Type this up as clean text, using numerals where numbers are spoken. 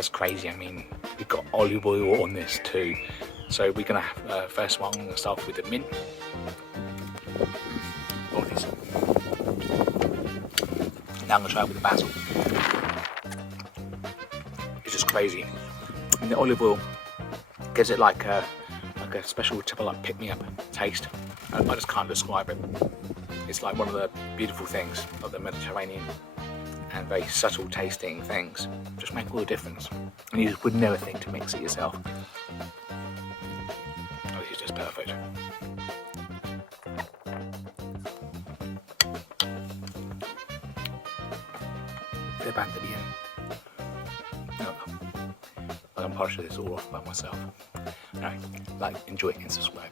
just crazy. I mean, we've got olive oil on this too. So we're gonna have, first one, I'm gonna start off with the mint. All this. Now I'm gonna try it with the basil. It's just crazy. And the olive oil gives it like a special type of like pick-me-up taste. I just can't describe it. It's like one of the beautiful things of the Mediterranean, and very subtle tasting things just make all the difference. And you would never think to mix it yourself. Oh, this is just perfect. They're back to the end. No, I can polish this all off by myself. Alright, like, enjoy and subscribe.